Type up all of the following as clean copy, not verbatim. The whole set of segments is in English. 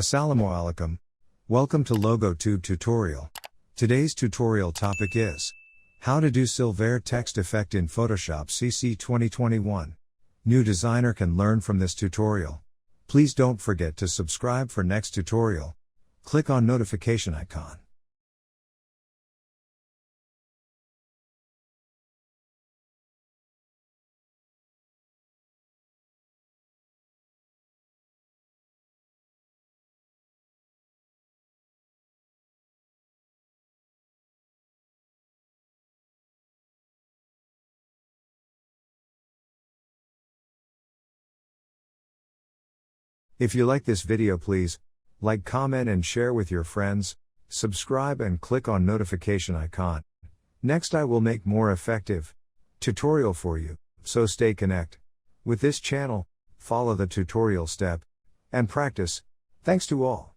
Assalamualaikum. Welcome to LogoTube tutorial. Today's tutorial topic is how to do silver text effect in Photoshop CC 2021. New designer can learn from this tutorial. Please don't forget to subscribe for next tutorial. Click on notification icon. If you like this video, please like, comment and share with your friends, subscribe and click on notification icon. Next I will make more effective tutorial for you, so stay connect with this channel, follow the tutorial step, and practice. Thanks to all.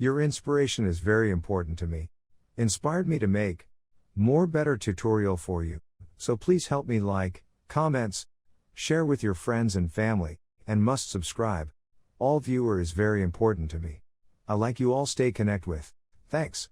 Your inspiration is very important to me. Inspired me to make more better tutorial for you. So please help me like, comments, share with your friends and family, and must subscribe. All viewer is very important to me. I like you all, stay connect with. Thanks.